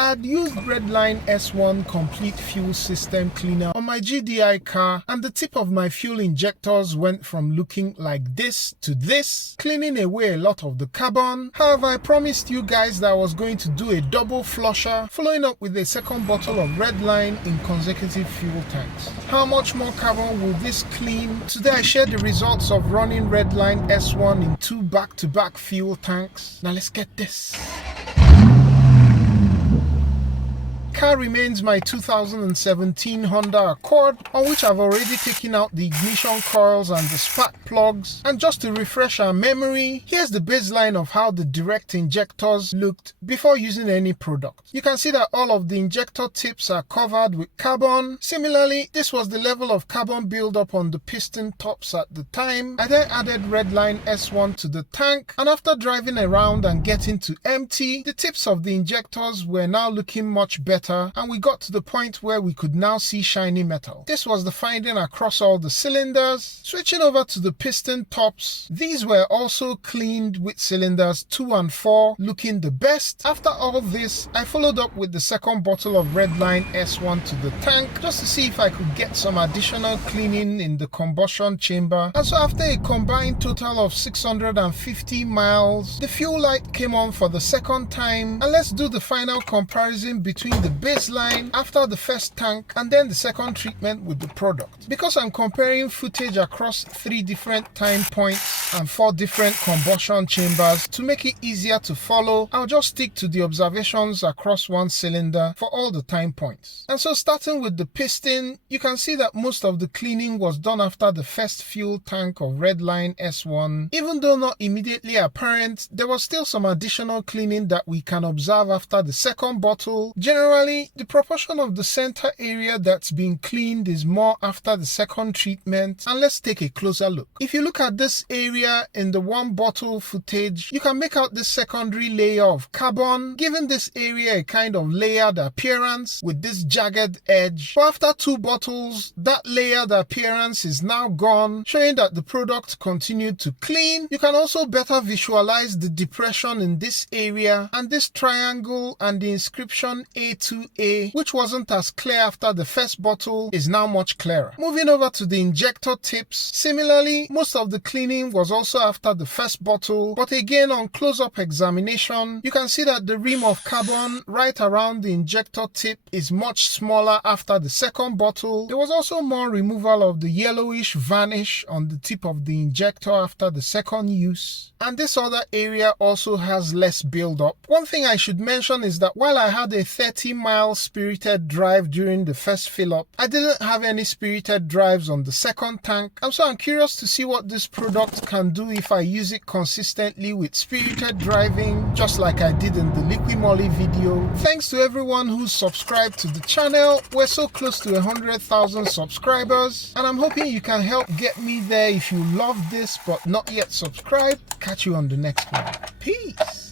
I had used Redline S1 Complete Fuel System Cleaner on my GDI car, and the tip of my fuel injectors went from looking like this to this, cleaning away a lot of the carbon. However, I promised you guys that I was going to do a double flusher, following up with a second bottle of Redline in consecutive fuel tanks. How much more carbon will this clean? Today I shared the results of running Redline S1 in 2 back-to-back fuel tanks. Now let's get this. Car remains my 2017 Honda Accord, on which I've already taken out the ignition coils and the spark plugs. And just to refresh our memory, here's the baseline of how the direct injectors looked before using any product. You can see that all of the injector tips are covered with carbon. Similarly, this was the level of carbon buildup on the piston tops at the time. I then added Redline S1 to the tank, and after driving around and getting to empty, the tips of the injectors were now looking much better, and we got to the point where we could now see shiny metal. This was the finding across all the cylinders. Switching over to the piston tops, these were also cleaned with cylinders 2 and 4 looking the best. After all this, I followed up with the second bottle of Redline S1 to the tank just to see if I could get some additional cleaning in the combustion chamber. And so after a combined total of 650 miles, the fuel light came on for the second time, and let's do the final comparison between the baseline after the first tank and then the second treatment with the product. Because I'm comparing footage across 3 different time points and 4 different combustion chambers to make it easier to follow, I'll just stick to the observations across one cylinder for all the time points. And so starting with the piston, you can see that most of the cleaning was done after the first fuel tank of Redline S1. Even though not immediately apparent, there was still some additional cleaning that we can observe after the second bottle. Generally, the proportion of the center area that's being cleaned is more after the second treatment, and let's take a closer look. If you look at this area in the 1 bottle footage, you can make out this secondary layer of carbon, giving this area a kind of layered appearance with this jagged edge. But after 2 bottles, that layered appearance is now gone, showing that the product continued to clean. You can also better visualize the depression in this area, and this triangle and the inscription A2A, which wasn't as clear after the first bottle, is now much clearer. Moving over to the injector tips, similarly, most of the cleaning was also after the first bottle, but again on close-up examination, you can see that the rim of carbon right around the injector tip is much smaller after the second bottle. There was also more removal of the yellowish varnish on the tip of the injector after the second use, and this other area also has less build-up. One thing I should mention is that while I had a 30-mile spirited drive during the first fill-up, I didn't have any spirited drives on the second tank, and so I'm curious to see what this product can do if I use it consistently with spirited driving, just like I did in the Liqui Moly video. Thanks to everyone who's subscribed to the channel. We're so close to 100,000 subscribers, and I'm hoping you can help get me there if you love this but not yet subscribed. Catch you on the next one. Peace!